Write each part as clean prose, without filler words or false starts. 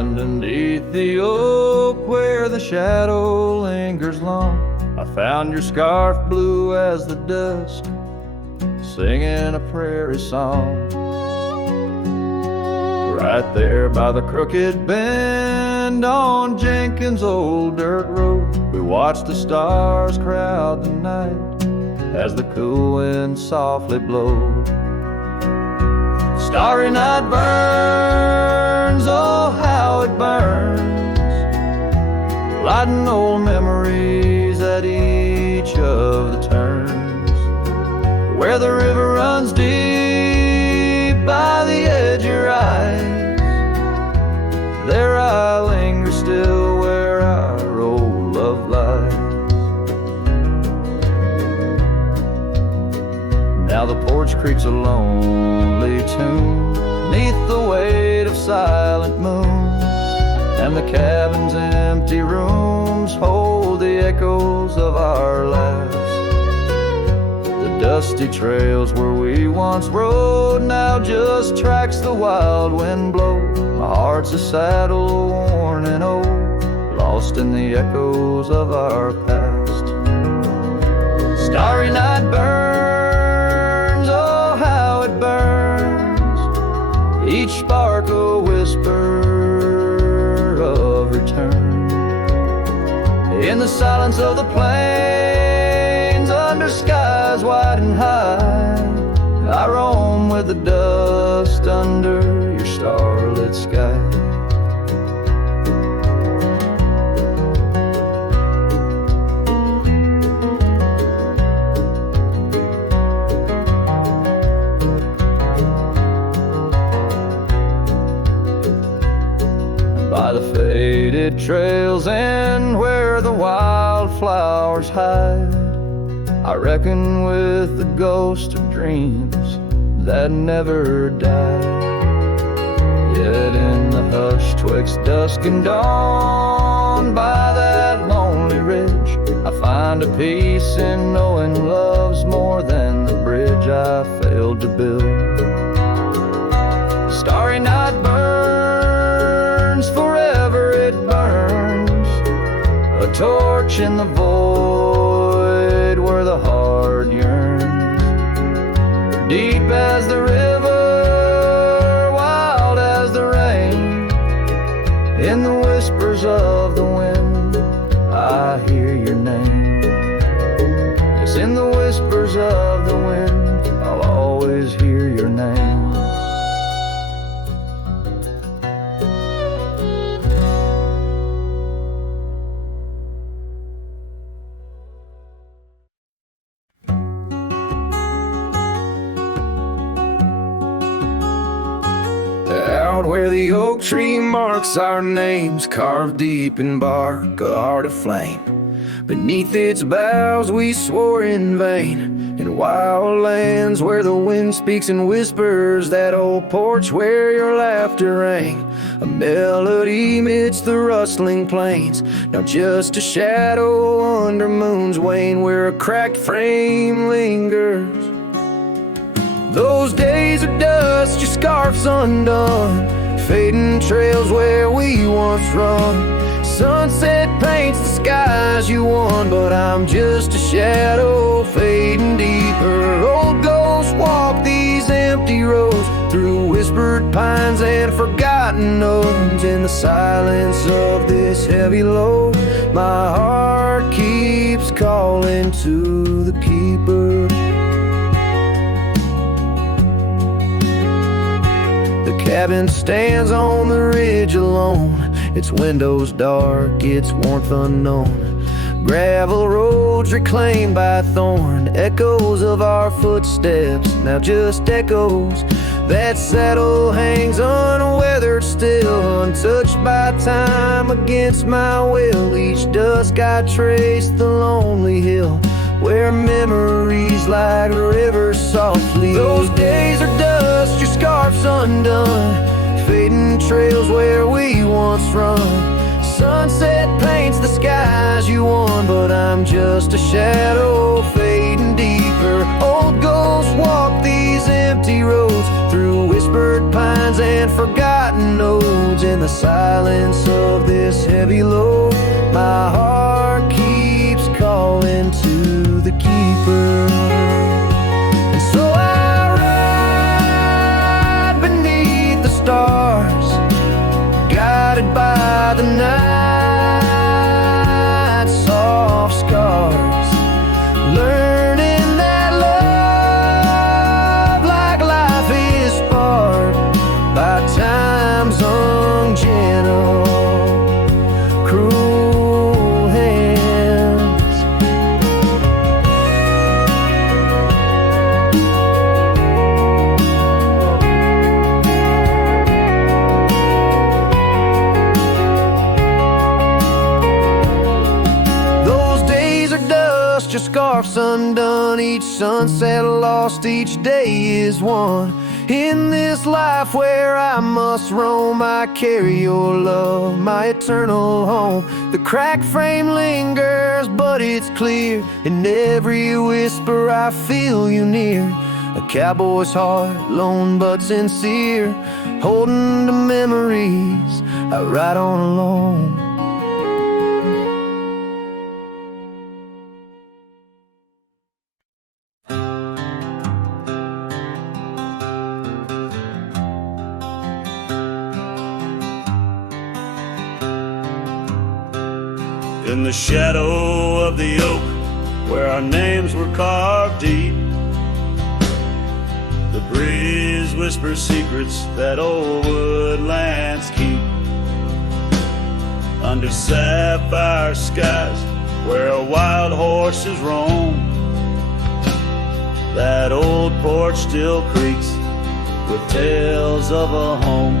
Underneath the oak where the shadow lingers long, I found your scarf blue as the dusk, singing a prairie song. Right there by the crooked bend on Jenkins' old dirt road, we watched the stars crowd the night as the cool wind softly blowed. Starry night burns, oh how it burns, lighting old memories at each of the turns. Where the river runs deep by the edge of your eyes, there I linger still where our old love lies. Now the porch creaks a lonely tune neath the weight of silent moons, and the cabin's empty rooms hold the echoes of our laughs. The dusty trails where we once rode now just tracks the wild wind blow. My heart's a saddle worn and old, lost in the echoes of our past. Starry night burns, oh how it burns, each spark a whisper of return. In the silence of the plains, under skies wide and high, I roam with the dust under your starlit sky. By the faded trails and where the wildflowers hide, I reckon with the ghost of dreams that never died. Yet in the hush twixt dusk and dawn, by that lonely ridge, I find a peace in knowing love's more than the bridge I failed to build. Starry night burns, forever it burns, a torch in the void where the heart yearns. Deep as the river, wild as the rain, in the whispers of the wind, I hear your name. Yes, in the whispers of the wind, I'll always hear your name. Out where the oak tree marks our names, carved deep in bark, a heart of flame. Beneath its boughs we swore in vain, in wild lands where the wind speaks and whispers, that old porch where your laughter rang, a melody midst the rustling plains. Now just a shadow under moon's wane, where a cracked frame lingers. Those days of dust, your scarf's undone, fading trails where we once run. Sunset paints the skies you won, but I'm just a shadow fading deeper. Old ghosts walk these empty roads, through whispered pines and forgotten notes. In the silence of this heavy load, my heart keeps calling to the keeper. The cabin stands on the ridge alone, its windows dark, its warmth unknown. Gravel roads reclaimed by thorn, echoes of our footsteps, now just echoes. That saddle hangs unweathered still, untouched by time against my will. Each dusk I trace the lonely hill, where memories like rivers softly. Those days are dust, your scarf's undone, fading trails where we once run. Sunset paints the skies you won, but I'm just a shadow fading deeper. Old ghosts walk these empty roads, through whispered pines and forgotten nodes. in the silence of this heavy load, my heart keeps calling to the keeper. And so I ride beneath the stars, guided by the night's soft scars, learning that love, like life, is sparred by time's ungentle, cruel hands. Those days are dust, your scarf's undone, each sunset lost, each day is won. In this life where I must roam, I carry your love, my eternal home. The cracked frame lingers, but it's clear. In every whisper I feel you near. A cowboy's heart, lone but sincere, holding to memories I ride on alone. In the shadow of the oak, where our names were carved deep, the breeze whispers secrets that old woodlands keep. Under sapphire skies, where wild horses roam, that old porch still creaks with tales of a home.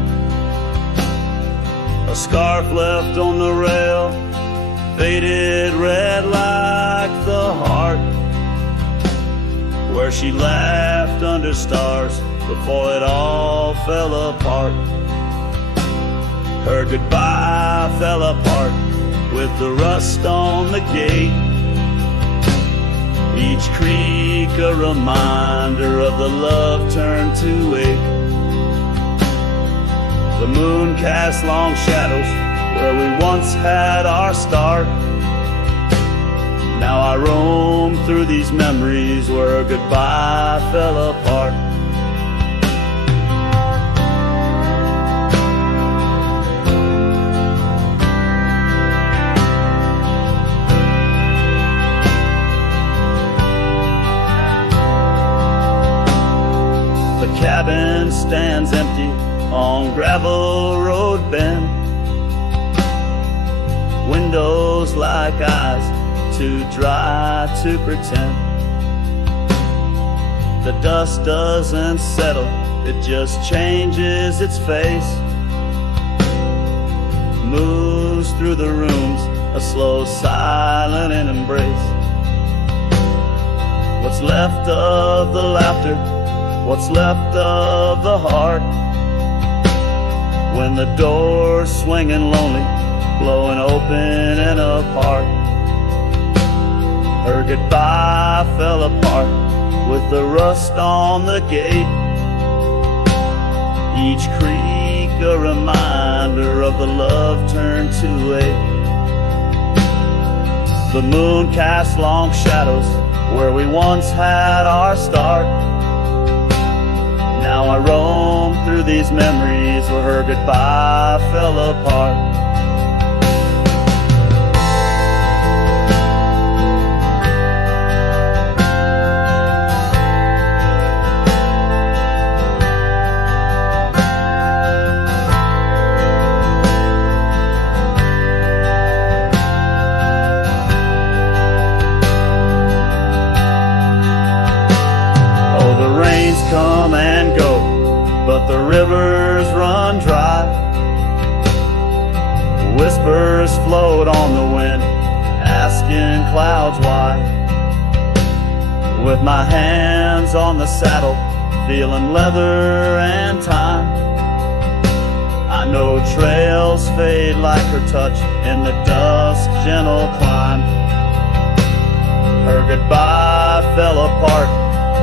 A scarf left on the rail, faded red like the heart where she laughed under stars before it all fell apart. Her goodbye fell apart with the rust on the gate, each creak a reminder of the love turned to ache. The moon cast long shadows where we once had our start. Now I roam through these memories where goodbye fell apart. The cabin stands empty on gravel road bend, windows like eyes too dry to pretend. The dust doesn't settle, it just changes its face, moves through the rooms, a slow silent embrace. What's left of the laughter, what's left of the heart, when the door's swinging lonely, blowing open and apart. Her goodbye fell apart with the rust on the gate, each creak a reminder of the love turned to ache. The moon casts long shadows where we once had our start. Now I roam through these memories where her goodbye fell apart. Come and go, but the rivers run dry. Whispers float on the wind, asking clouds why. With my hands on the saddle, feeling leather and time, I know trails fade like her touch in the dusk gentle climb. Her goodbye fell apart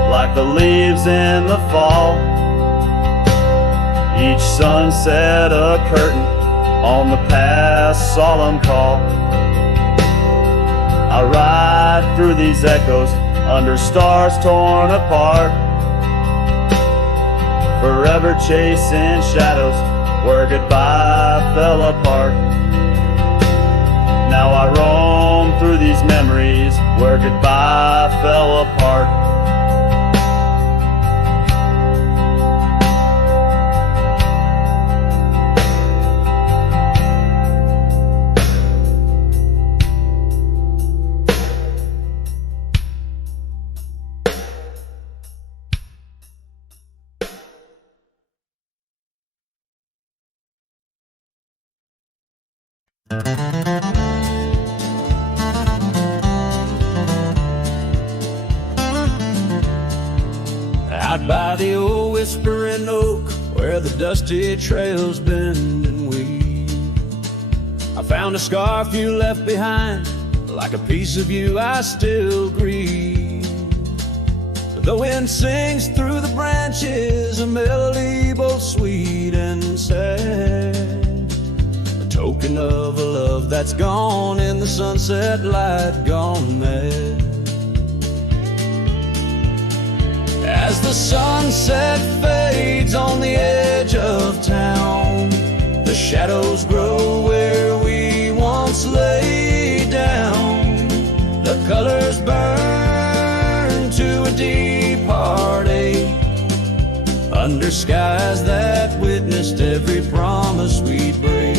like the leaves in the fall. Each sunset a curtain on the past solemn call. I ride through these echoes under stars torn apart, forever chasing shadows where goodbye fell apart. Now I roam through these memories where goodbye fell apart. Out by the old whispering oak, where the dusty trails bend and weave, I found a scarf you left behind. Like a piece of you I still grieve. But the wind sings through the branches, a melody both sweet and sad, a token of a love that's gone in the sunset light, gone mad. As the sunset fades on the edge of town, the shadows grow where we once lay down. The colors burn to a deep heartache under skies that witnessed every promise we'd break.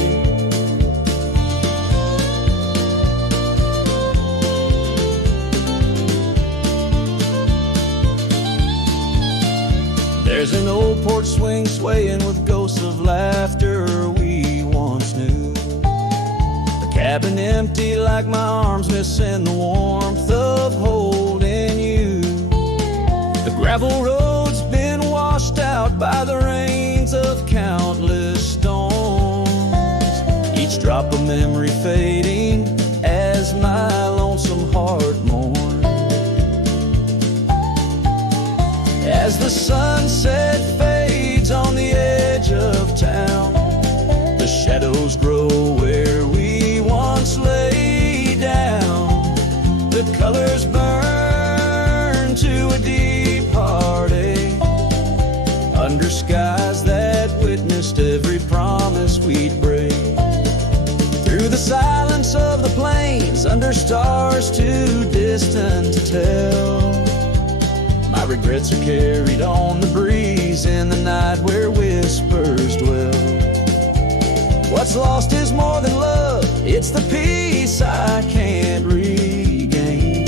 There's an old porch swing swaying with ghosts of laughter we once knew. The cabin empty like my arms missing the warmth of holding you. The gravel road's been washed out by the rains of countless storms, each drop of memory fading as my lonesome heart mourns. As the sunset fades on the edge of town, the shadows grow where we once lay down. The colors burn to a deep heartache under skies that witnessed every promise we'd break. Through the silence of the plains, under stars too distant to tell, my regrets are carried on the breeze in the night where whispers dwell. What's lost is more than love, it's the peace I can't regain.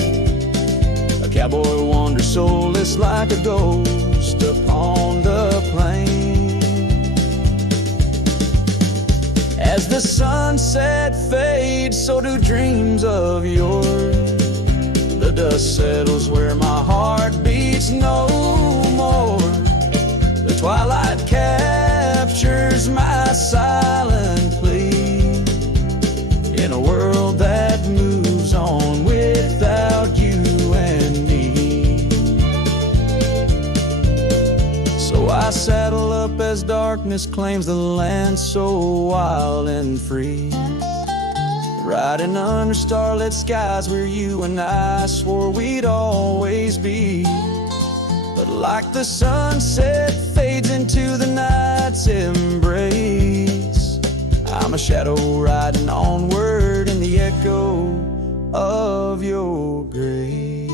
A cowboy wanders soulless like a ghost upon the plain. As the sunset fades, so do dreams of yours. The dust settles where my heart beats no more. The twilight captures my silent plea in a world that moves on without you and me. So I saddle up as darkness claims the land so wild and free, riding under starlit skies where you and I swore we'd always be. But like the sunset fades into the night's embrace, I'm a shadow riding onward in the echo of your grace.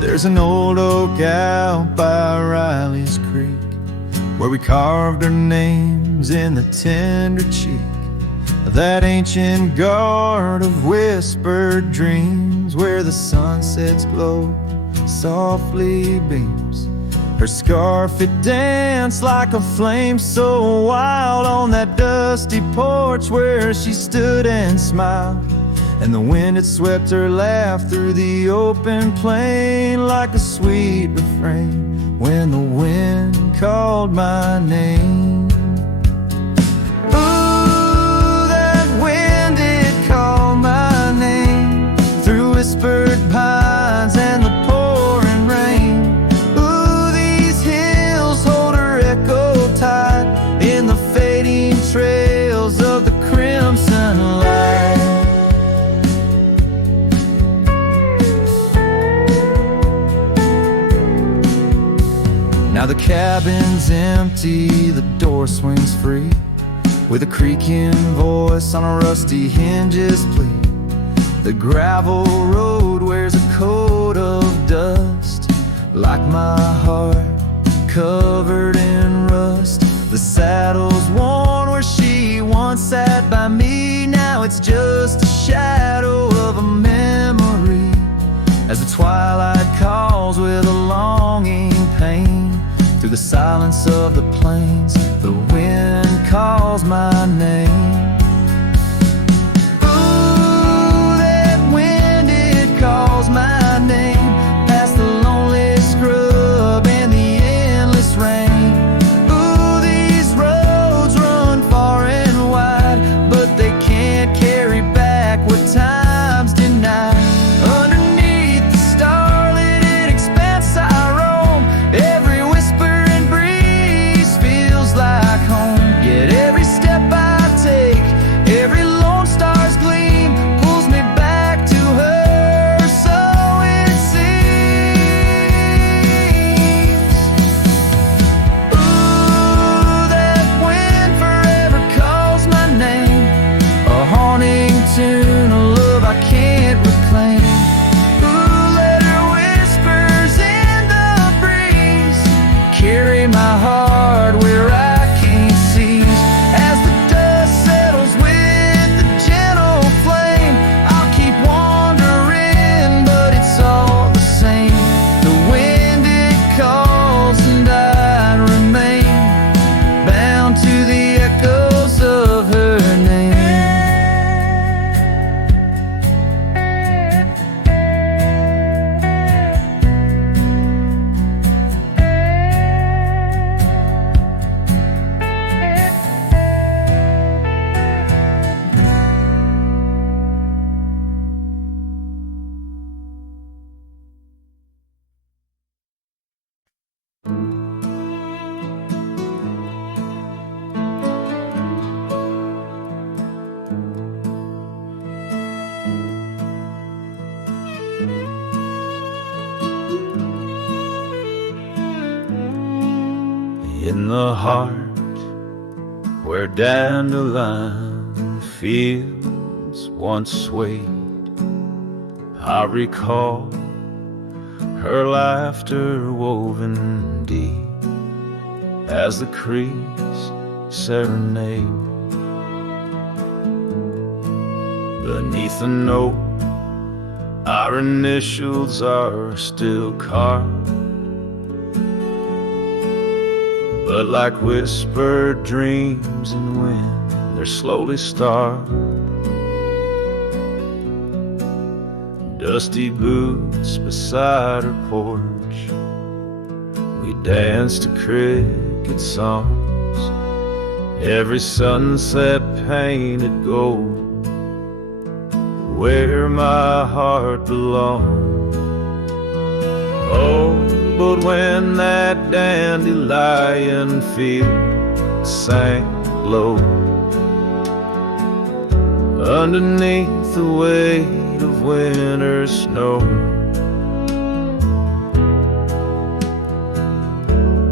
There's an old oak out by Riley's Creek where we carved our names in the tender cheek of that ancient guard of whispered dreams, where the sunset's glow softly beams. Her scarf, it danced like a flame so wild on that dusty porch where she stood and smiled and the wind had swept her laugh through the open plain like a sweet refrain when the wind called my name. Ooh, that wind did call my name through whispered pines and the pouring rain. Ooh, these hills hold her echo tight in the fading trails of the crimson light. Now the cabin's empty, the door swings free, with a creaking voice on a rusty hinge's plea. The gravel road wears a coat of dust, like my heart covered in rust. The saddle's worn where she once sat by me, now it's just a shadow of a memory, as the twilight calls with a longing pain. Through the silence of the plains, the wind calls my name. Ooh, that wind, it calls my name, past the lonely scrub and the endless rain. Ooh, these roads run far and wide, but they can't carry back what time's denied. Underneath the starlit expanse I roam, every whisper and breeze feels like home. Yet every step I take, every lone star's gleam pulls me back to her, so it seems. Ooh, that wind forever calls my name, a haunting tune, a love I can't reclaim. Ooh, let her whispers in the breeze carry my heart where I can't seize. As the dust settles with the gentle flame, I'll keep wandering, but it's all the same. The wind, it calls and I remain bound to the echoes of her name. In the heart where dandelion fields once swayed, I recall her laughter woven deep as the creeks serenade. Beneath the note, our initials are still carved, but like whispered dreams in wind, they're slowly starved. Dusty boots beside her porch, we dance to cricket songs, every sunset painted gold, where my heart belongs. Oh, but when that dandelion field sank low, underneath the weight of winter snow,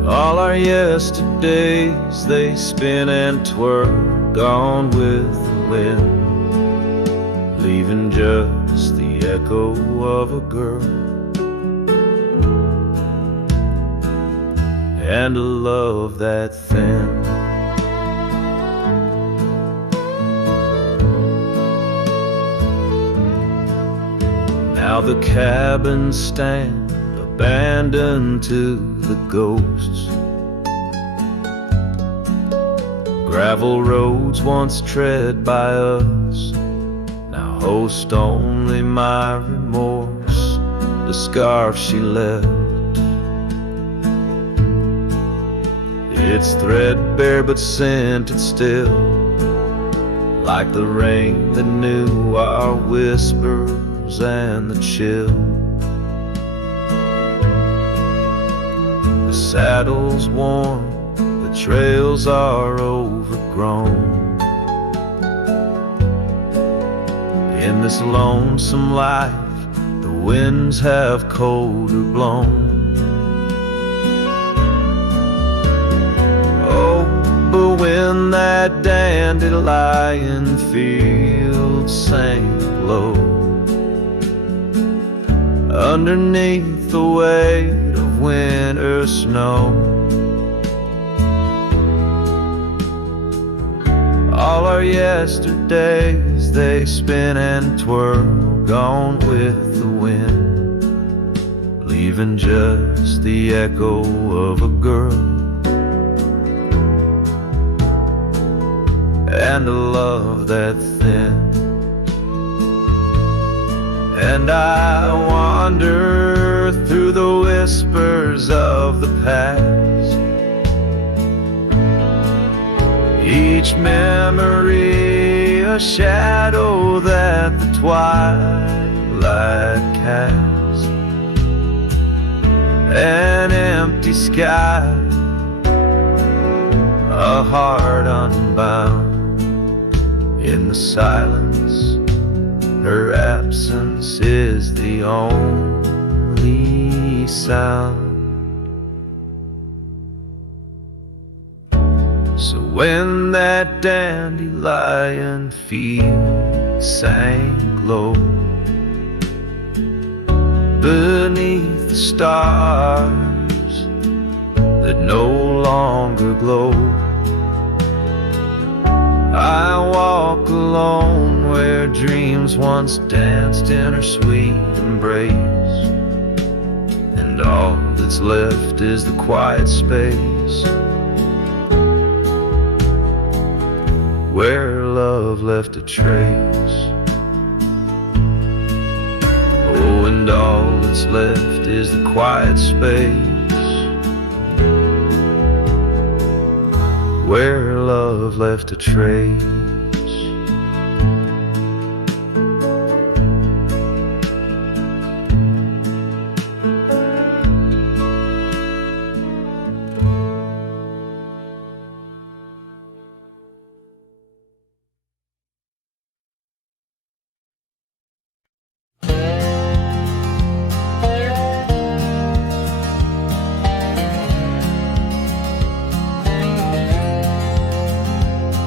all our yesterdays they spin and twirl, gone with the wind, leaving just the echo of a girl and a love that thin. Now the cabins stand abandoned to the ghosts, gravel roads once tread by us now host only my remorse, the scarf she left. It's threadbare but scented still, like the rain that knew our whispers and the chill. The saddle's worn, the trails are overgrown. In this lonesome life, the winds have colder blown. Oh, but when that dandelion field sank low, underneath the weight of winter snow, all our yesterdays, they spin and twirl, gone with the wind, leaving just the echo of a girl and a love that thins. And I wander through the whispers of the past, each memory a shadow that the twilight casts, an empty sky, a heart unbound. In the silence, her absence is the only sound. So when that dandelion field sank low, beneath the stars that no longer glow, I walk alone where dreams once danced in her sweet embrace, and all that's left is the quiet space where love left a trace. Oh, and all that's left is the quiet space where love left a trace.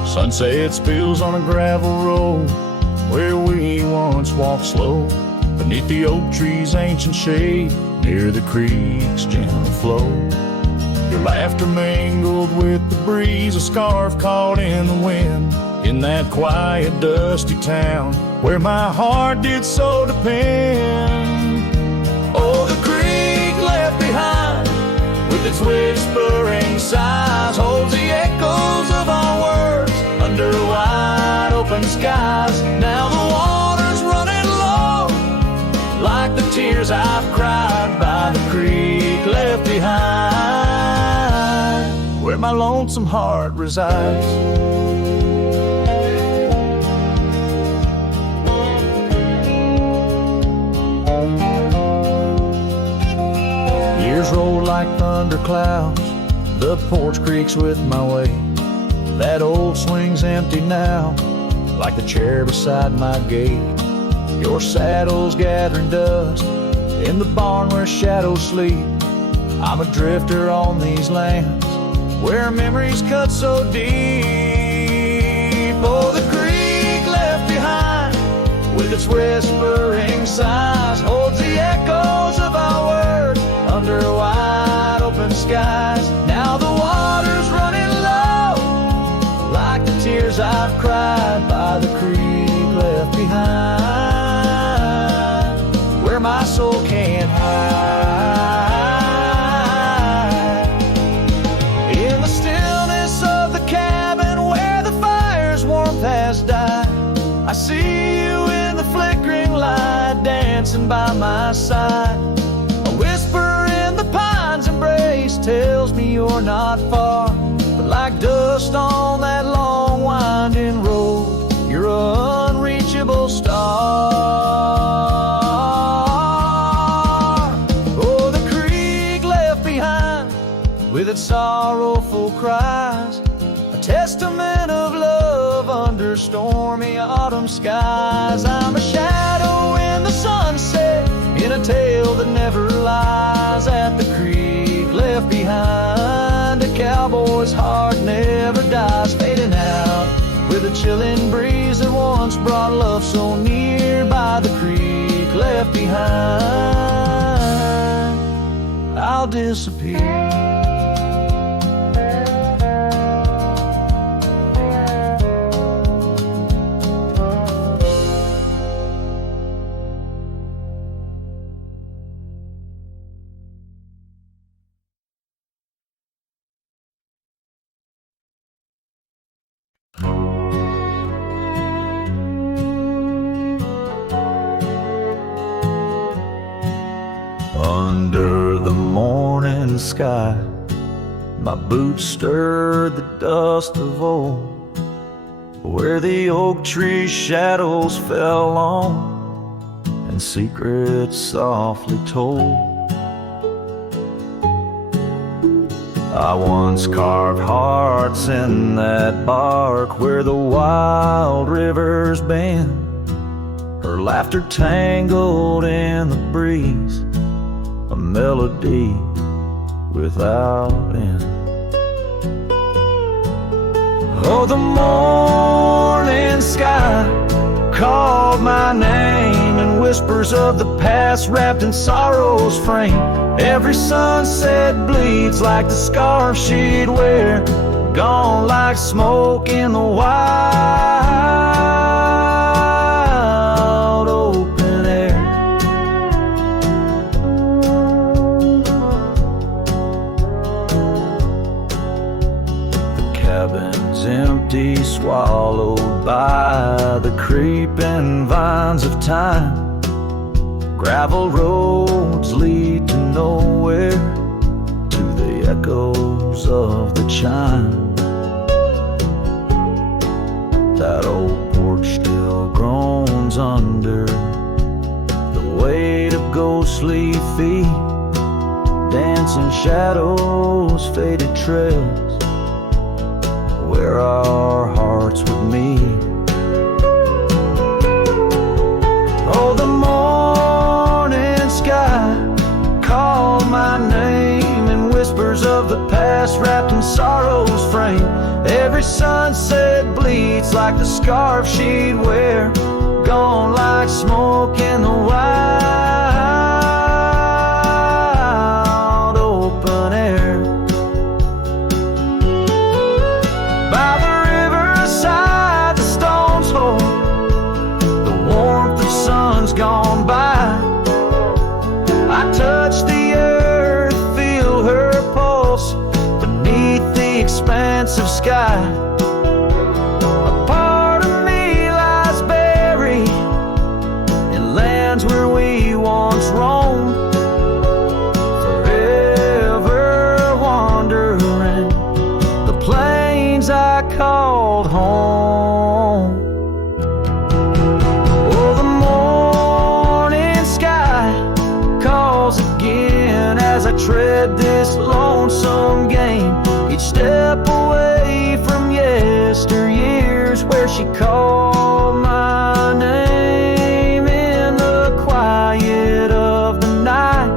Sunset spills on a gravel road where we once walked slow, beneath the oak tree's ancient shade, near the creek's gentle flow. Your laughter mingled with the breeze, a scarf caught in the wind, in that quiet, dusty town where my heart did so depend. Oh, the creek left behind with its whispering sighs holds the echoes of our words under wide open skies. Now the water's running low, like the tears I've cried by the creek left behind, where my lonesome heart resides. Years roll like thunderclouds, the porch creaks with my weight. That old swing's empty now, like the chair beside my gate. Your saddle's gathering dust in the barn where shadows sleep. I'm a drifter on these lands where memories cut so deep. Oh, the creek left behind with its whispering sighs holds the echoes of our words under wide open skies. Now the water's running low, like the tears I've cried by the creek left behind, where my soul can't hide. In the stillness of the cabin where the fire's warmth has died, I see you in lying by my side. A whisper in the pine's embrace tells me you're not far, but like dust on that long winding road, you're an unreachable star. Oh, the creek left behind with its sorrowful cries, a testament of love under stormy autumn skies. I'm a shadow in the sunset, in a tale that never lies. At the creek left behind, a cowboy's heart never dies, fading out with a chilling breeze that once brought love so near. By the creek left behind, I'll disappear. Under the morning sky, my boots stirred the dust of old, where the oak tree shadows fell on and secrets softly told. I once carved hearts in that bark where the wild rivers bend, her laughter tangled in the breeze, a melody without end. Oh, the morning sky called my name in whispers of the past wrapped in sorrow's frame. Every sunset bleeds like the scarf she'd wear, gone like smoke in the wild open air. The cabin's empty, swallowed by the creeping vines of time. Gravel roads lead to nowhere, to the echoes of the chime. That old porch still groans under the weight of ghostly feet, dancing shadows, faded trails, where our hearts would meet. Oh, the morning sky called my name in whispers of the past wrapped in sorrow's frame. Every sunset bleeds like the scarf she'd wear, gone like smoke in the wild open air. By the riverside the stones hold the warmth of sun's gone by. I touch the earth, feel her pulse beneath the expanse of sky. A part of me lies buried in lands where we once roamed, forever wandering the plains I called home. Oh, the morning sky calls again as I tread this lonesome game, each step away from yesteryears where she called my name in the quiet of the night,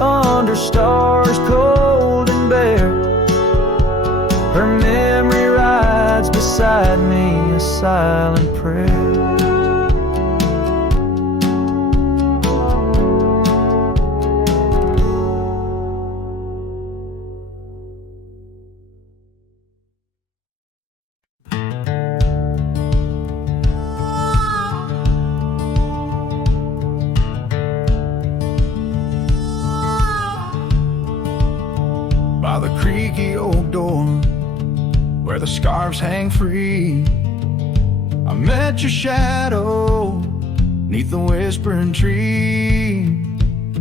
under stars cold and bare. Her memory rides beside me, a silent prayer. By the creaky old door where the scarves hang free, I met your shadow 'neath the whispering tree.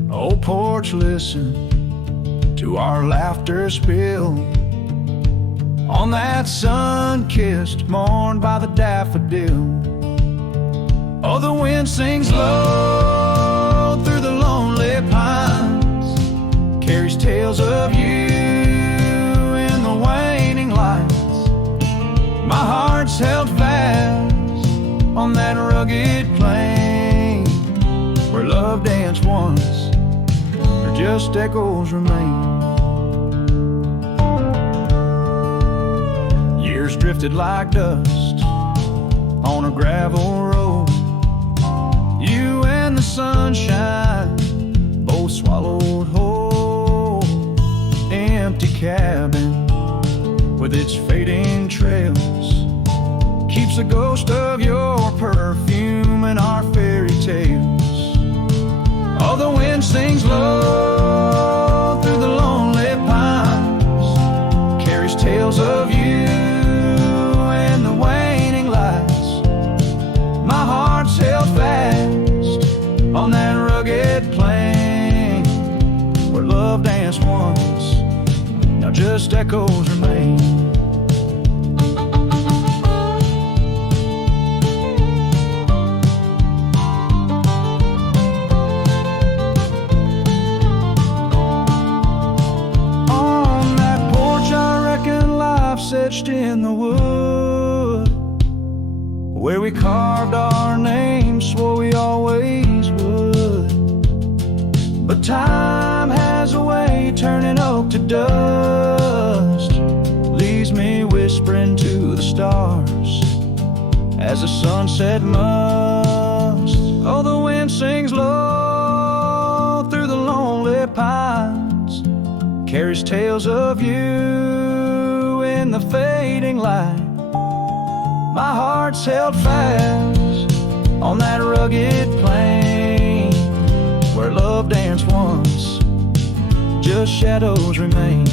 Old porch, listen to our laughter spill on that sun-kissed morn by the daffodil. Oh, the wind sings low through the lonely pines, carries tales of you in the waning lights. My heart's held fast on that rugged plain where love danced once, or just echoes remain. Years drifted like dust on a gravel road. You and the sunshine both swallowed whole. Empty cabin with its fading trails keeps the ghost of your perfume in our fairy tales. Oh, the wind sings low through the lonely pines, carries tales of you in the waning lights. My heart's held fast on that rugged plain where love danced once, now just echoes remain. Etched in the wood where we carved our names, swore we always would. But time has a way turning oak to dust, leaves me whispering to the stars as the sunset must. Oh, the wind sings low through the lonely pines, carries tales of you in the fading light. My heart's held fast on that rugged plain where love danced once, just shadows remain.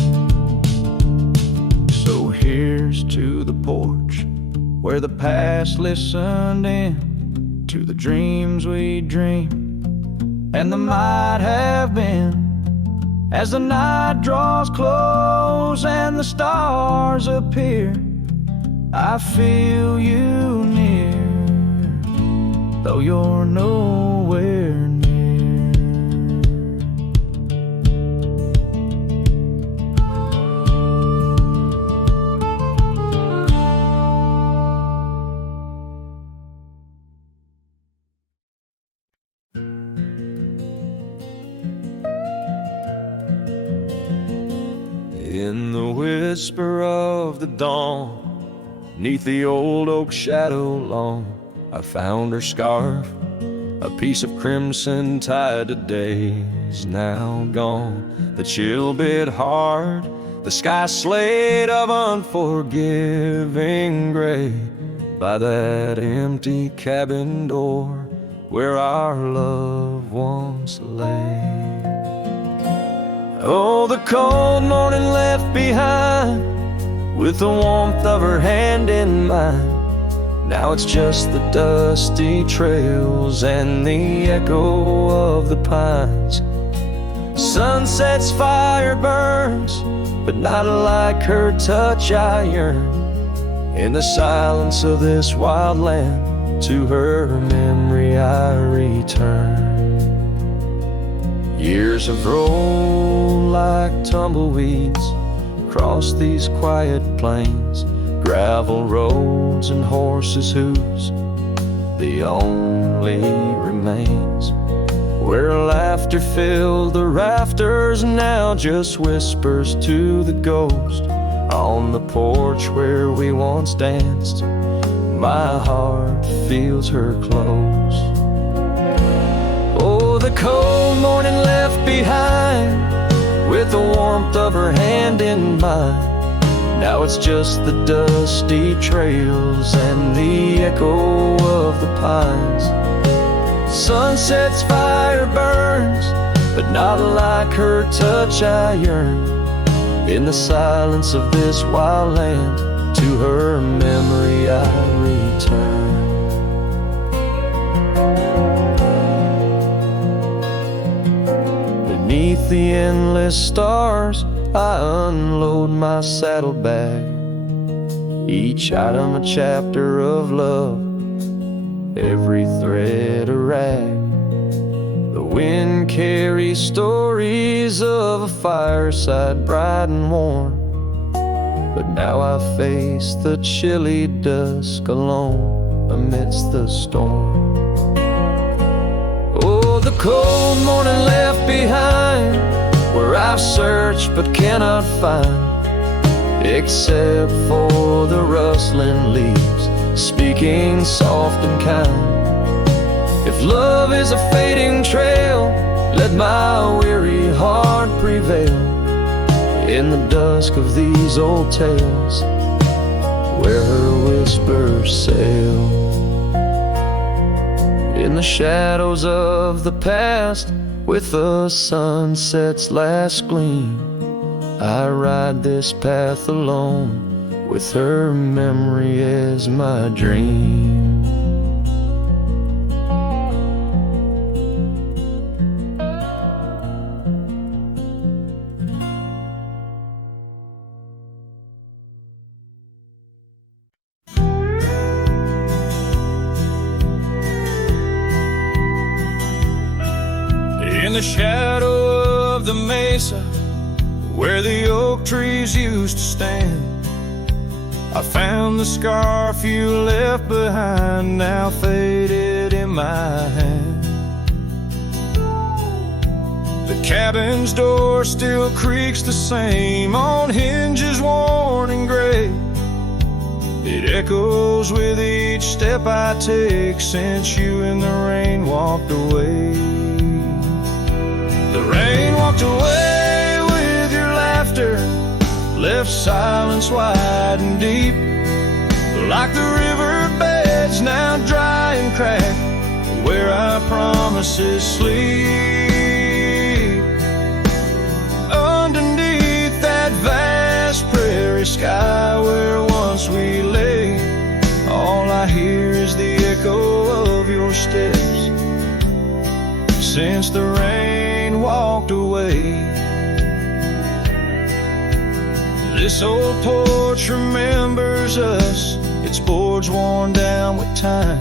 So here's to the porch where the past listened in to the dreams we dreamed and the might have been. As the night draws close and the stars appear, I feel you near, though you're nowhere near. In the whisper of the dawn, 'neath the old oak shadow long, I found her scarf, a piece of crimson tied to days now gone. The chill bit hard, the sky slate of unforgiving gray, by that empty cabin door where our love once lay. Oh, the cold morning left behind with the warmth of her hand in mine. Now it's just the dusty trails and the echo of the pines. Sunset's fire burns, but not like her touch I yearn. In the silence of this wild land, to her memory I return. Years have rolled like tumbleweeds across these quiet plains, gravel roads and horses' hooves, the only remains. Where laughter filled the rafters, now just whispers to the ghost. On the porch where we once danced, my heart feels her close. Oh, the cold morning left behind with the warmth of her hand in mine. Now it's just the dusty trails and the echo of the pines. Sunset's fire burns, but not like her touch I yearn. In the silence of this wild land, to her memory I return. the endless stars, I unload my saddlebag. Each item a chapter of love, every thread a rag. The wind carries stories of a fireside bright and warm, but now I face the chilly dusk alone amidst the storm. Oh, the cold morning left behind, where I've searched but cannot find, except for the rustling leaves speaking soft and kind. If love is a fading trail, let my weary heart prevail in the dusk of these old tales, where her whispers sail. In the shadows of the past, with the sunset's last gleam, I ride this path alone, with her memory as my dream. In the shadow of the mesa, where the oak trees used to stand, I found the scarf you left behind, now faded in my hand. The cabin's door still creaks the same, on hinges worn and gray. It echoes with each step I take since you in the rain walked away. The rain walked away with your laughter, left silence wide and deep, like the riverbeds now dry and cracked, where our promises sleep. Underneath that vast prairie sky where once we lay, all I hear is the echo of your steps since the rain walked away. This old porch remembers us, its boards worn down with time,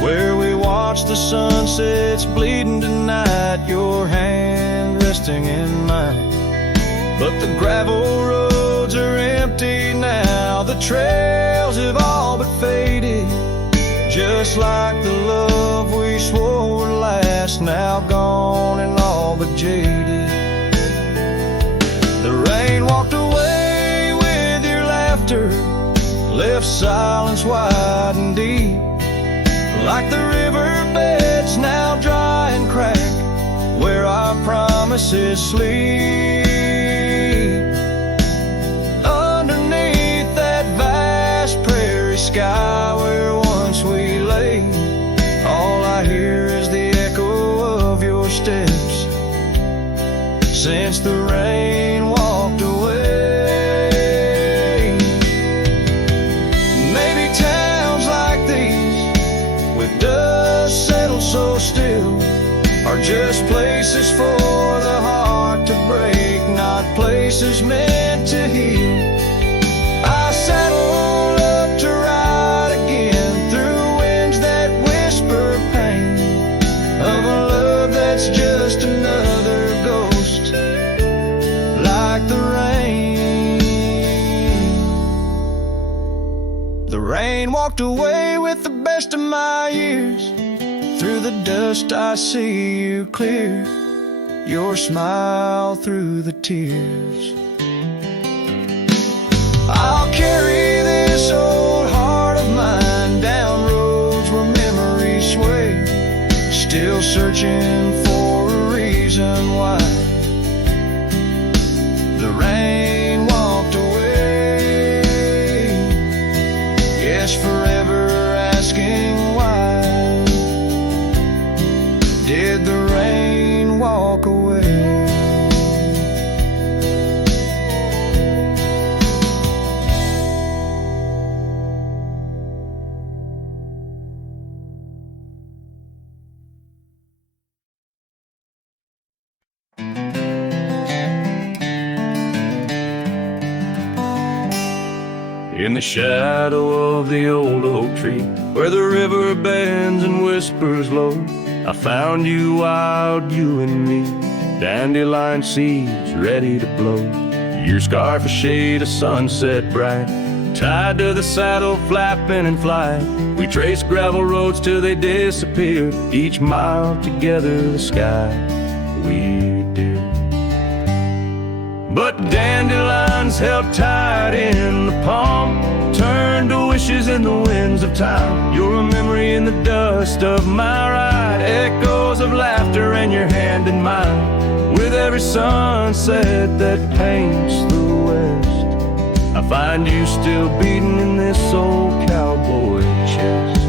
where we watch the sunsets bleeding tonight, your hand resting in mine. But the gravel roads are empty now, the trails have all but faded, just like the love we swore would last, now gone and all but jaded. The rain walked away with your laughter, left silence wide and deep, like the riverbeds now dry and cracked, where our promises sleep. Underneath that vast prairie sky where once we lay, all I hear is the echo of your steps since the rain walked away. Maybe towns like these, with dust settled so still, are just places for the heart to break, not places meant to heal. I saddle up to ride again through winds that whisper pain of a love that's just another ghost, like the rain. The rain walked away with the best of my years. Through the dust I see you clear, your smile through the tears. I'll carry this old heart of mine down roads where memories sway, still searching for a reason why the rain walked away. Yes, forever asking why did the rain walk away? the shadow of the old oak tree, where the river bends and whispers low, I found you, wild, you and me, dandelion seeds ready to blow. Your scarf a shade of sunset bright, tied to the saddle, flapping in flight. We traced gravel roads till they disappeared, each mile together the sky we did. But dandelions held tight in the palm, turned to wishes in the winds of time. You're a memory in the dust of my ride, echoes of laughter and your hand in mine. With every sunset that paints the west, I find you still beating in this old cowboy chest.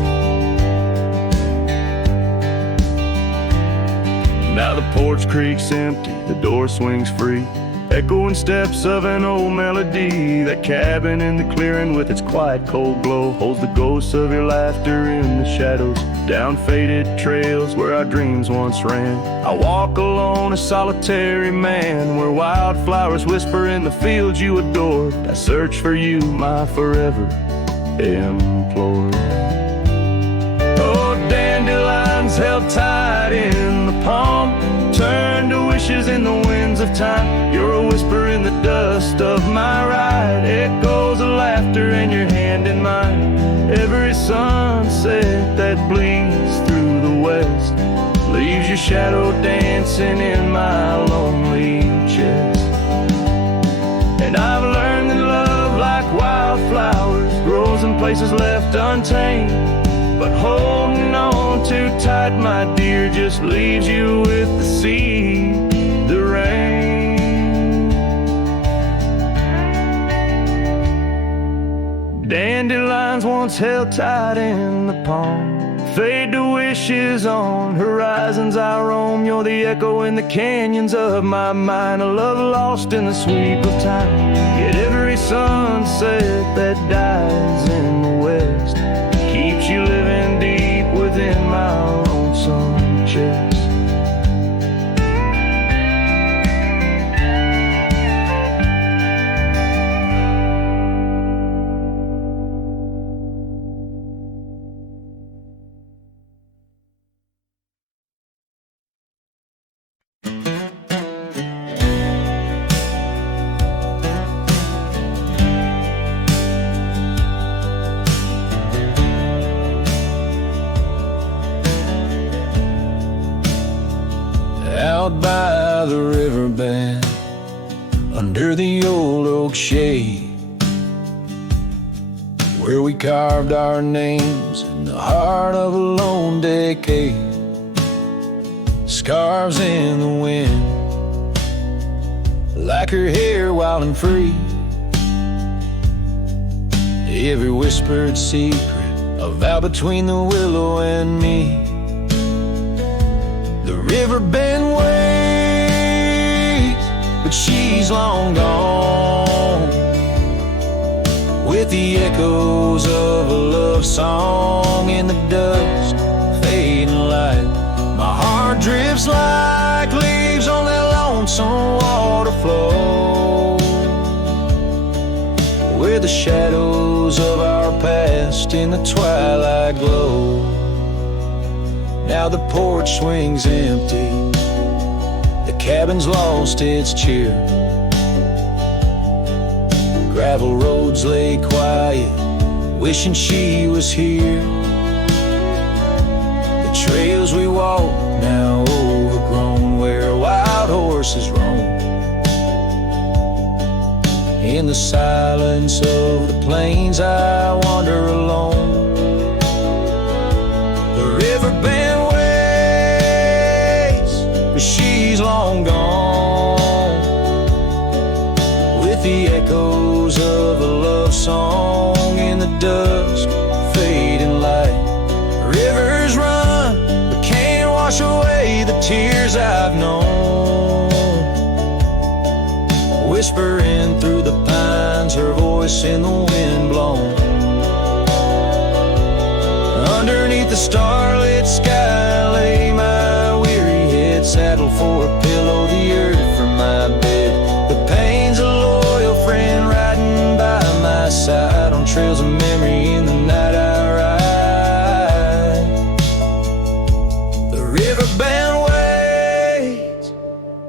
Now the porch creaks empty, the door swings free, echoing steps of an old melody. That cabin in the clearing with its quiet cold glow holds the ghosts of your laughter in the shadows, down faded trails where our dreams once ran. I walk alone, a solitary man, where wildflowers whisper in the fields you adored. I search for you, my forever implored. Oh, dandelions held tight in the palm, turn to wishes in the winds of time. You're a whisper in the dust of my ride, echoes of laughter and your hand in mine. Every sunset that bleeds through the west leaves your shadow dancing in my lonely chest. And I've learned that love, like wildflowers, grows in places left untamed. But holding on too tight, my dear, just leaves you with the sea, the rain. Dandelions once held tight in the palm, fade to wishes on horizons I roam. You're the echo in the canyons of my mind, a love lost in the sweep of time. Yet every sunset that dies in the west keeps you living deep within my lonesome chest. Out by the riverbed, under the old oak shade, where we carved our names in the heart of a lone decade. Scarves in the wind, like her hair wild and free. Every whispered secret, a vow between the willow and me. The riverbend waits, but she's long gone, with the echoes of a love song in the dust, fading light. My heart drifts like leaves on that lonesome water flow, where the shadows of our past in the twilight glow. Now the porch swings empty, the cabin's lost its cheer. Gravel roads lay quiet, wishing she was here. The trails we walk now overgrown, where wild horses roam. In the silence of the plains I wander alone. The riverbend waits, but she's long gone, with the echoes of a love song in the dusk, fading light. Rivers run, but can't wash away the tears I've known. Whispering through the pines, her voice in the wind blown. Underneath the starlit sky lay my weary head, saddled for a pillow, the earth from my bed. The pain's a loyal friend riding by my side on trails of memory in the night I ride. The riverbend waits,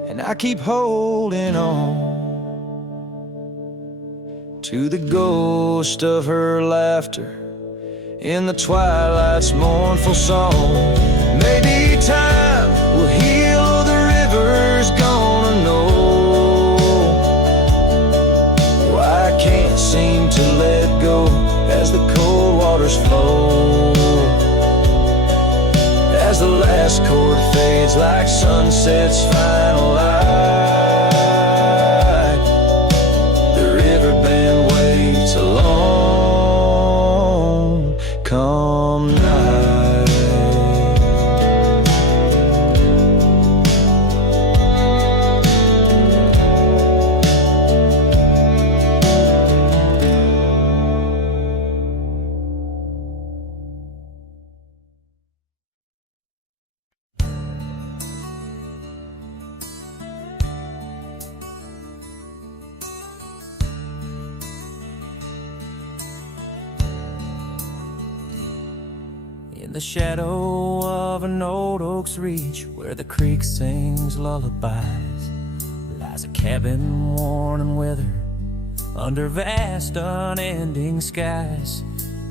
and I keep holding on to the ghost of her laughter in the twilight's mournful song. Maybe time will heal, the river's gonna know why I can't seem to let go as the cold waters flow. As the last chord fades like sunset's final light, the riverbend waits alone come night. In the shadow of an old oak's reach, where the creek sings lullabies, lies a cabin worn and weathered under vast unending skies.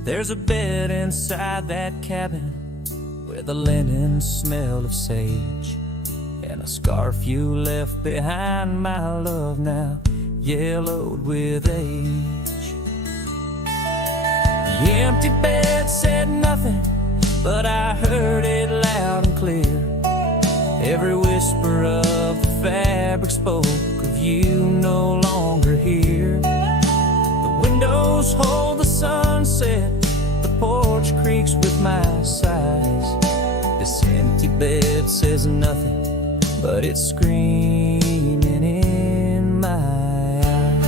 There's a bed inside that cabin with a linen smell of sage, and a scarf you left behind, my love, now yellowed with age. The empty bed said nothing, but I heard it loud and clear. Every whisper of the fabric spoke of you no longer here. The windows hold the sunset, the porch creaks with my sighs. This empty bed says nothing, but it's screaming in my eyes.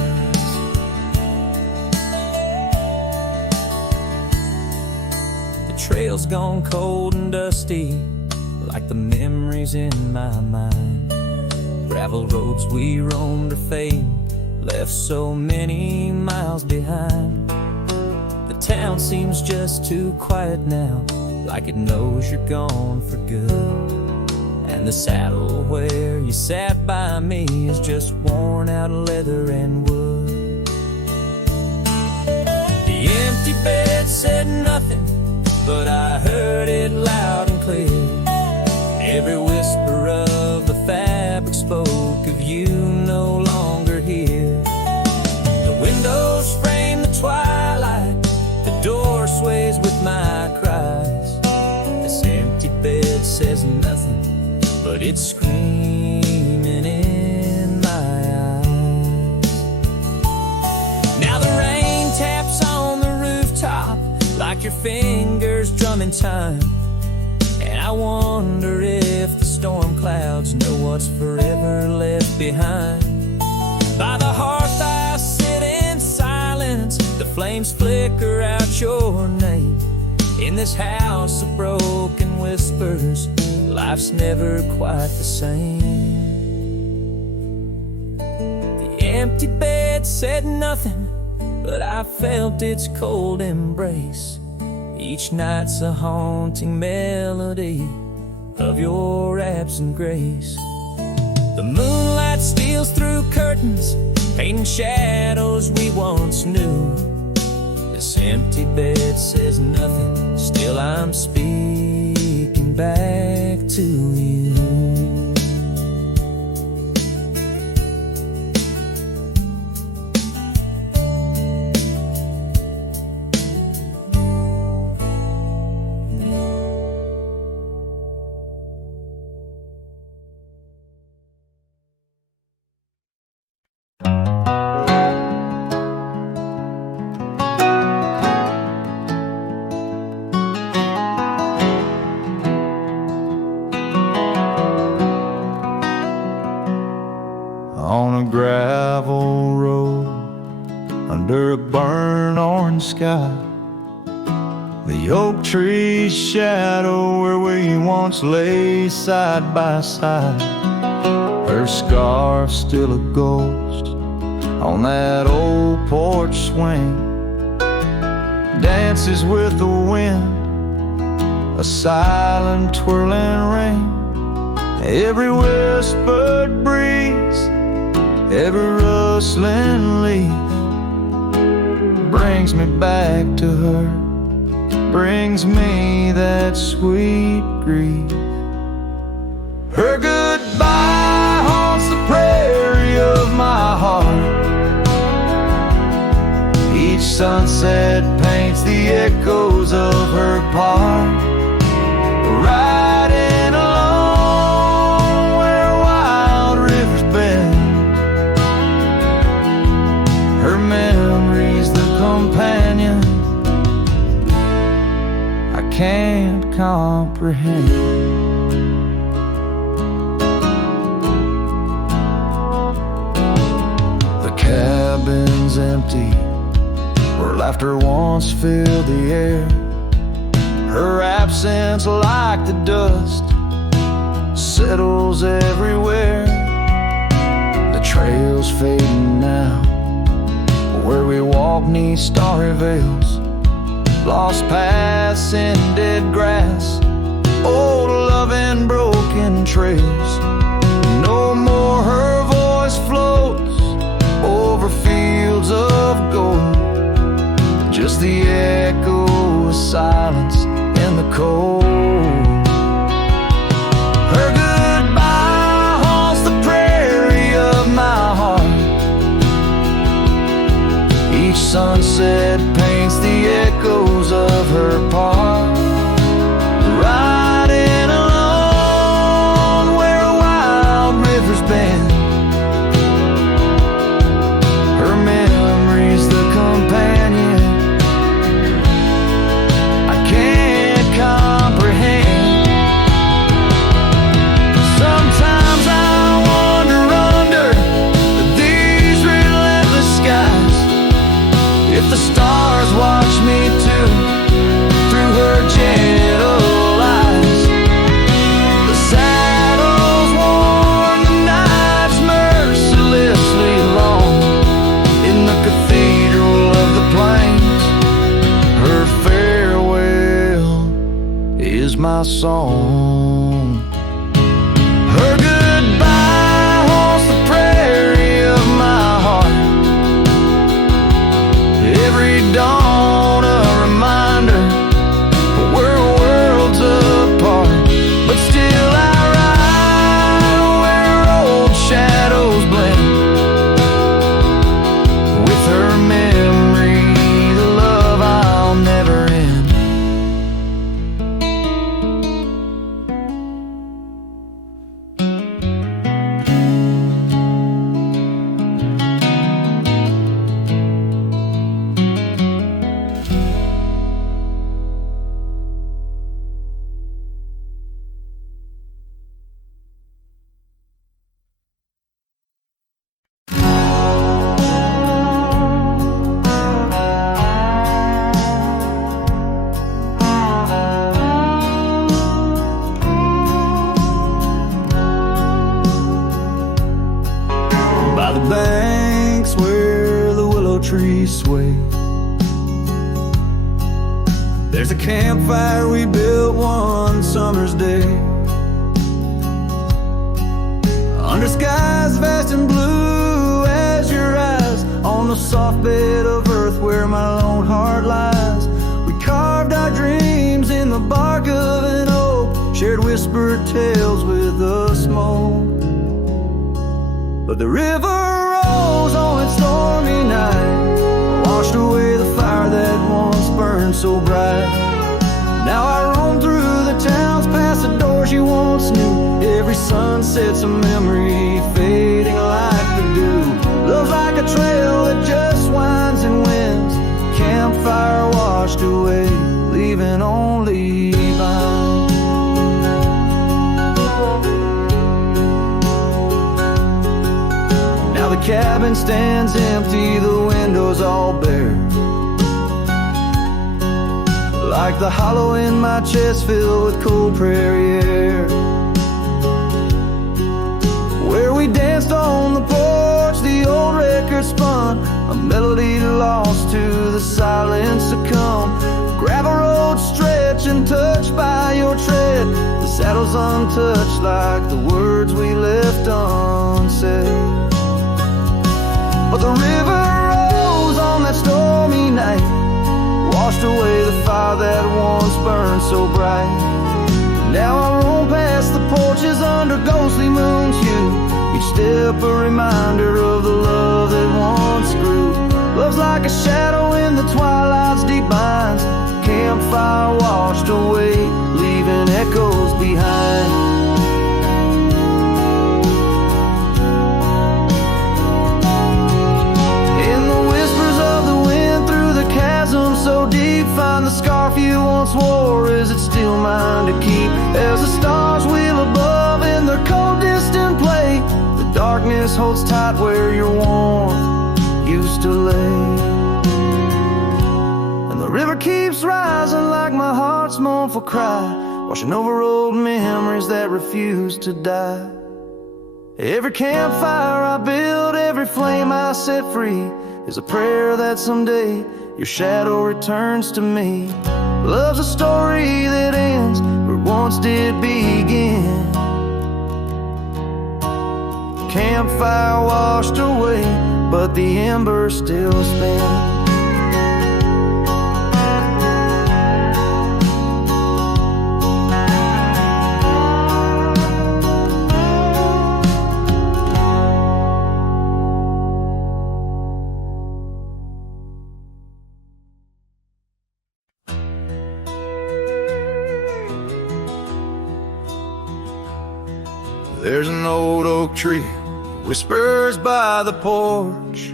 The trail's gone cold and dusty, like the memories in my mind. Gravel roads we roamed are fading, left so many miles behind. The town seems just too quiet now, like it knows you're gone for good. And the saddle where you sat by me is just worn out leather and wood. The empty bed said nothing, but I heard it loud and clear. Every whisper of the fabric spoke of you no longer here. The windows frame the twilight, the door sways with my cries. This empty bed says nothing, but it's screaming in my eyes. Now the rain taps on the rooftop like your fingers drumming time, and I wonder if the storm clouds know what's forever left behind. By the hearth I sit in silence, the flames flicker out your name. In this house of broken whispers, life's never quite the same. The empty bed said nothing, but I felt its cold embrace. Each night's a haunting melody of your absent grace. The moonlight steals through curtains, painting shadows we once knew. This empty bed says nothing, still I'm speaking back to you. On a gravel road under a burnt orange sky, the oak tree's shadow where we once lay side by side. Her scarf still a ghost on that old porch swing, dances with the wind, a silent twirling rain. Every whispered breeze, every rustling leaf brings me back to her, brings me that sweet grief. Her goodbye haunts the prairie of my heart. Each sunset paints the echoes of her part, riding along where wild rivers bend. Her memory's the companion I can't comprehend. The cabin's empty where laughter once filled the air. Her absence, like the dust, settles everywhere. The trail's fading now, where we walk neath starry veils, lost paths in dead grass, old love and broken trails. No more her voice floats over fields of gold, just the echo of silence in the cold. Her goodbye haunts the prairie of my heart. Each sunset paints the echoes of her part, riding along where wild rivers bend. Her memory's the companion I can't comprehend. Sometimes I wander under these relentless skies. If the stars watch me too, through her gentle eyes, the saddles worn, the nights mercilessly long. In the cathedral of the plains, her farewell is my song. Her goodbye haunts the prairie of my heart. Every dawn a reminder we're worlds apart, but still I ride where old shadows blend. With her memory, the love I'll never end. By the banks where the willow trees sway, there's a campfire we built one summer's day. Under skies vast and blue as your eyes, on the soft bed of earth where my lone heart lies. We carved our dreams in the bark of an oak, shared whispered tales with the smoke. But the river rose on its stormy night, washed away the fire that once burned so bright. Now I roam through the towns, past the doors you once knew. Every sunset's a memory fading like the dew. Love's like a trail that just winds and winds, campfire washed away, leaving only vines. Now the cabin stands empty, the windows all bare, like the hollow in my chest filled with cold prairie air. Where we danced on the porch, the old record spun, a melody lost to the silence to come. Gravel road stretching, touched by your tread. The saddle's untouched like the words we left unsaid. But the river rose on that stormy night, washed away the fire that once burned so bright. Now I roam past the porches under ghostly moon's hue, each step a reminder of the love that once grew. Love's like a shadow in the twilight's deep binds, campfire washed away, leaving echoes behind. In the whispers of the wind through the chasm so deep, find the scarf you once wore. Is it still mine to keep? As the stars wheel above in their cold distant play, the darkness holds tight where your warmth used to lay. And the river keeps rising like my heart's mournful cry, washing over old memories that refuse to die. Every campfire I build, every flame I set free, is a prayer that someday your shadow returns to me. Love's a story that ends where it once did begin. Campfire washed away, but the embers still spin. There's an old oak tree, whispers by the porch,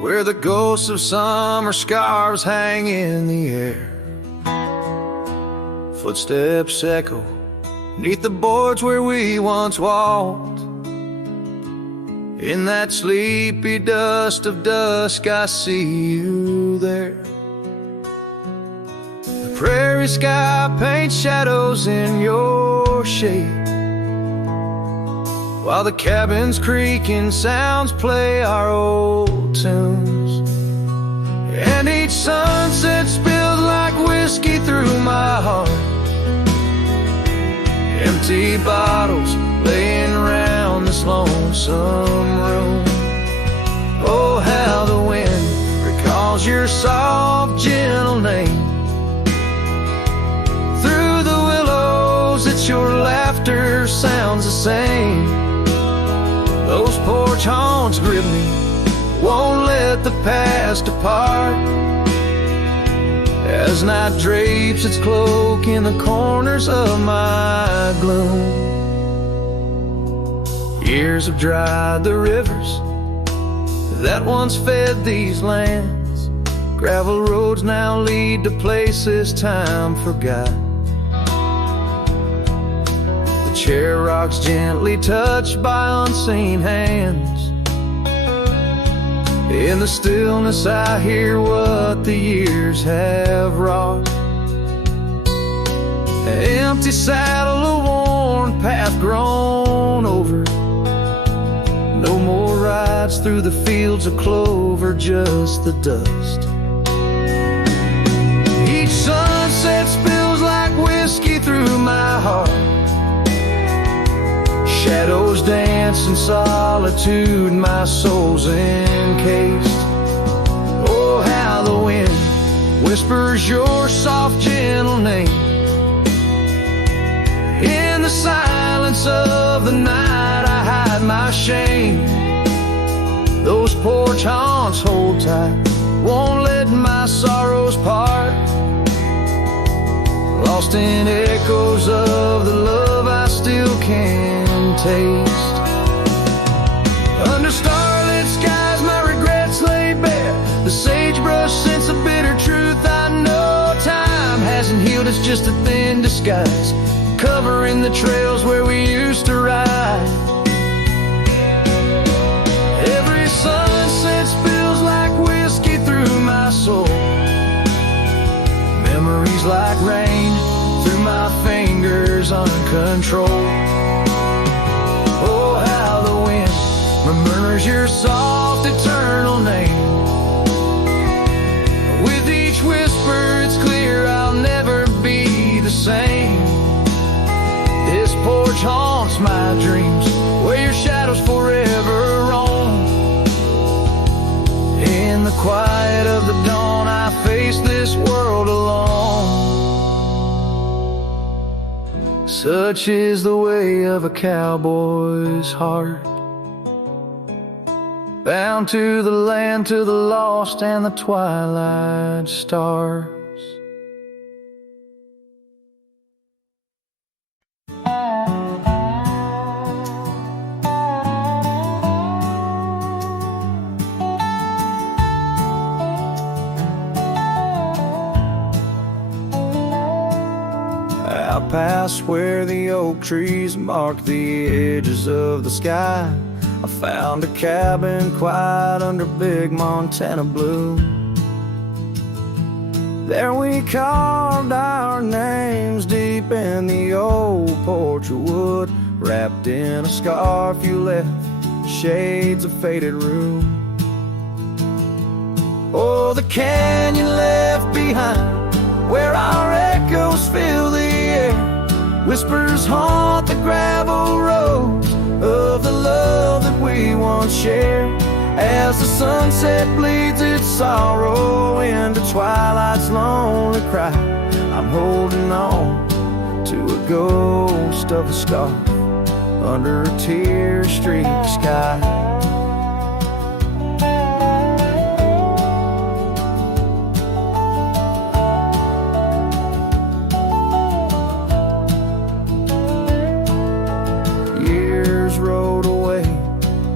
where the ghosts of summer scarves hang in the air. Footsteps echo neath the boards where we once walked. In that sleepy dust of dusk, I see you there. The prairie sky paints shadows in your shape, while the cabin's creaking sounds play our old tunes. And each sunset spills like whiskey through my heart. Empty bottles laying around this lonesome room. Oh, how the wind recalls your soft, gentle name. Through the willows, it's your laughter sounds the same. Those porch haunts grip me, won't let the past depart. As night drapes its cloak in the corners of my gloom. Years have dried the rivers that once fed these lands. Gravel roads now lead to places time forgot. The chair rocks gently touched by unseen hands. In the stillness I hear what the years have wrought. An empty saddle, a worn path grown over. No more rides through the fields of clover, just the dust. Each sunset spills like whiskey through my heart. Shadows dance in solitude, my soul's encased. Oh, how the wind whispers your soft, gentle name. In the silence of the night, I hide my shame. Those porch haunts hold tight, won't let my sorrows part. Lost in echoes of the love I still can taste. Under starlit skies, my regrets lay bare. The sagebrush scents a bitter truth I know. Time hasn't healed, it's just a thin disguise, covering the trails where we used to ride. Every sunset spills like whiskey through my soul. Memories like rain through my fingers uncontrolled. Oh, how the wind murmurs your soft eternal name. With each whisper it's clear I'll never be the same. This porch haunts my dreams, where your shadows forever roam. In the quiet of the dawn I face this world alone. Such is the way of a cowboy's heart, bound to the land, to the lost and the twilight stars. Out past where the oak trees mark the edges of the sky, I found a cabin quiet under big Montana blue. There we carved our names deep in the old porch of wood, wrapped in a scarf you left, shades of faded rue. Oh, the canyon left behind, where our echoes fill the air, whispers haunt the gravel roads of the love that we once shared. As the sunset bleeds its sorrow into twilight's lonely cry, I'm holding on to a ghost of a scarf under a tear-streaked sky.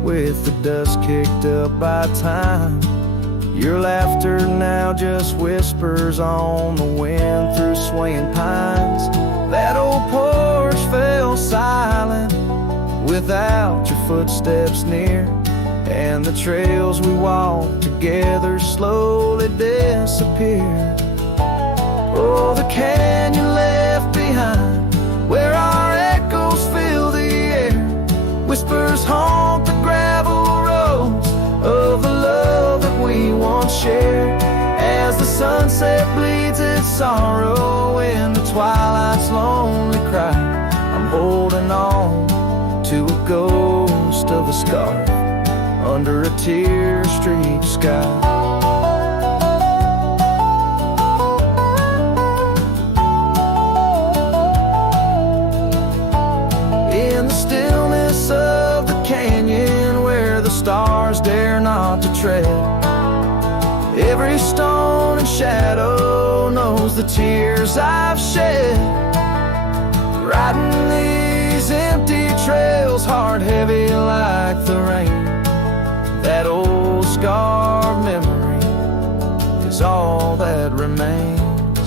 With the dust kicked up by time, your laughter now just whispers on the wind through swaying pines. That old porch fell silent without your footsteps near, and the trails we walked together slowly disappeared. Oh, the canyon left behind, where our echoes fill the air, whispers haunt the gravel roads of the love that we once shared. As the sunset bleeds its sorrow into twilight's lonely cry, I'm holding on to a ghost of a scarf under a tear-streaked sky. Of the canyon where the stars dare not to tread, every stone and shadow knows the tears I've shed. Riding these empty trails, heart heavy like the rain, that old scarred memory is all that remains.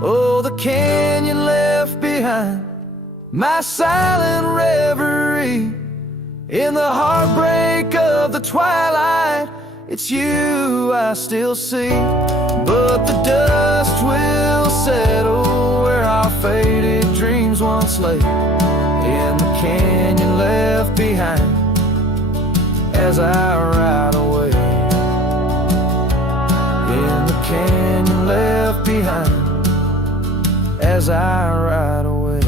Oh, the canyon left behind, my silent reverie in the heartbreak of the twilight. It's you I still see, but the dust will settle where our faded dreams once lay, in the canyon left behind as I ride away. In the canyon left behind as I ride away.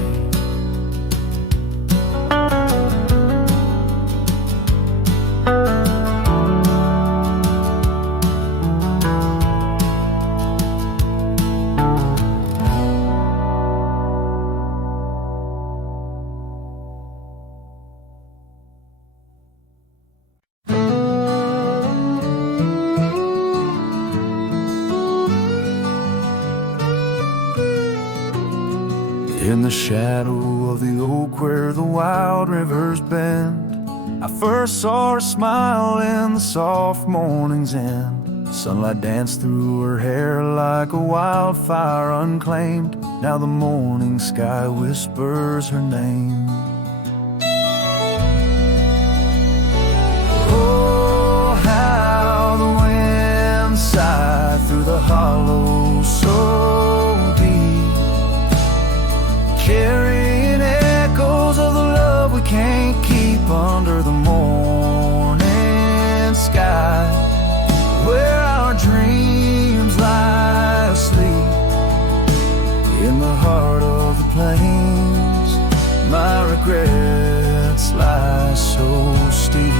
In the shadow of the oak where the wild rivers bend, I first saw her smile in the soft morning's end. Sunlight danced through her hair like a wildfire unclaimed. Now the morning sky whispers her name. Oh, how the wind sighed through the hollow so deep, carrying echoes of the love we can't keep under the morning regrets lie so steep.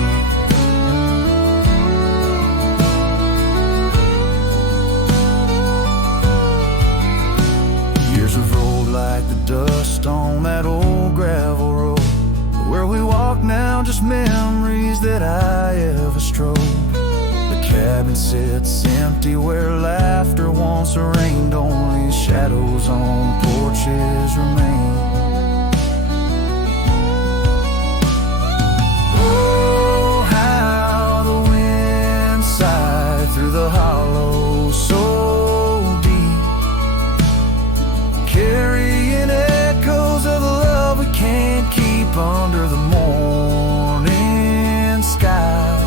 Years have rolled like the dust on that old gravel road. Where we walk now, just memories that I ever strode. The cabin sits empty where laughter once reigned. Only shadows on porches remain. Oh, how the wind sighed through the hollow so deep, carrying echoes of the love we can't keep under the morning sky,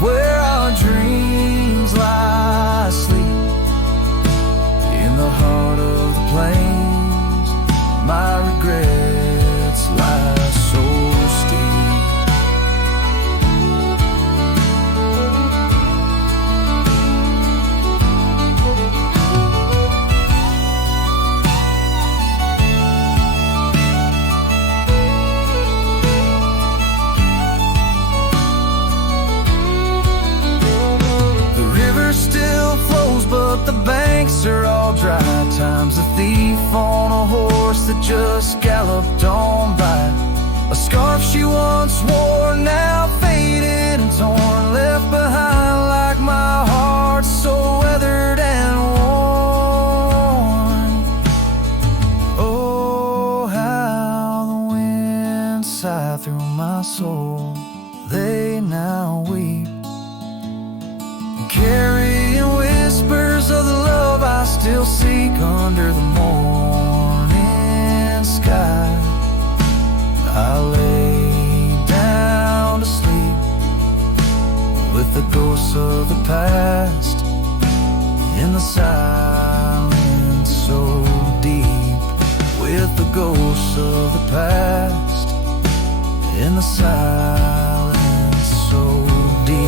where our dreams lie asleep in the heart of the plains. My regrets lie so steep. Still flows, but the banks are all dry. Time's a thief on a horse that just galloped on by. A scarf she once wore, now faded and torn, left behind like my heart, so weathered and worn. Oh, how the wind sighed through my soul. They now weep, carrying whispers of the love I still seek under the morning sky. I lay down to sleep with the ghosts of the past in the silence so deep, with the ghosts of the past in the silence so deep.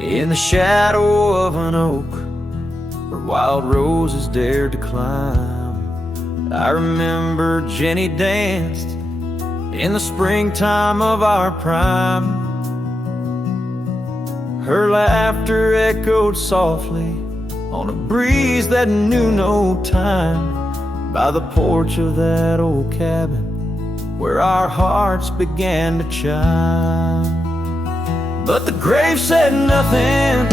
In the shadow of an oak where wild roses dared to climb, I remember Jenny danced in the springtime of our prime. Her laughter echoed softly on a breeze that knew no time, by the porch of that old cabin where our hearts began to chime. But the grave said nothing,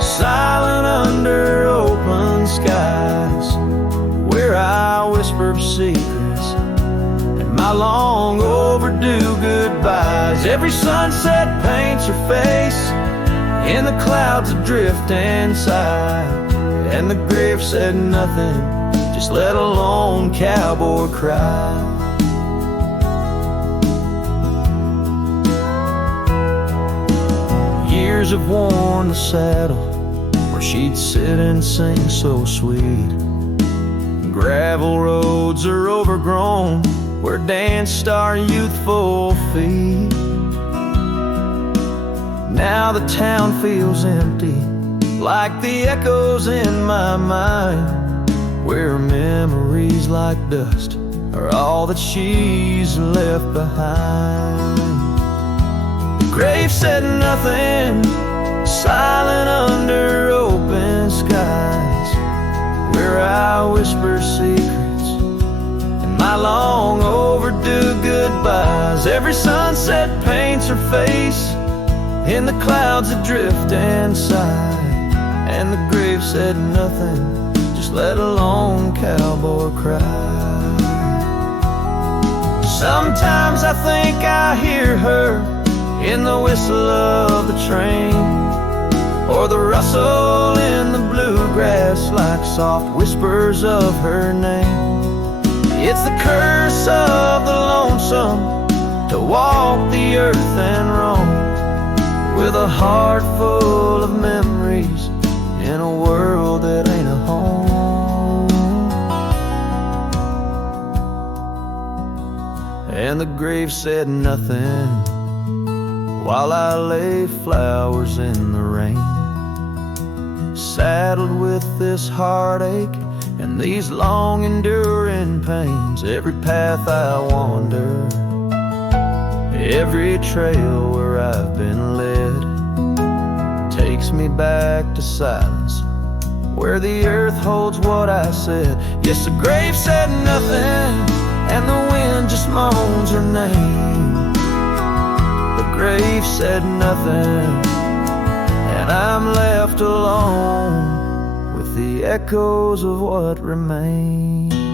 silent under open skies, where I whispered secrets and my long overdue goodbyes. Every sunset paints her face in the clouds adrift and sigh, and the grave said nothing, just let a lone cowboy cry. Years have worn the saddle where she'd sit and sing so sweet. Gravel roads are overgrown where danced our youthful feet. Now the town feels empty, like the echoes in my mind, where memories like dust are all that she's left behind. The grave said nothing, silent under open skies, where I whisper secrets and my long overdue goodbyes. Every sunset paints her face in the clouds adrift and sigh, and the grave said nothing, just let a lone cowboy cry. Sometimes I think I hear her in the whistle of the train, or the rustle in the bluegrass like soft whispers of her name. It's the curse of the lonesome to walk the earth and roam, with a heart full of memories in a world that ain't a home. and the grave said nothing, while I lay flowers in the rain. Saddled with this heartache and these long enduring pains, every path I wander, every trail where I've been led, takes me back to silence, where the earth holds what I said. Yes, the grave said nothing, and the wind just moans her name. The grave said nothing, and I'm left alone with the echoes of what remains.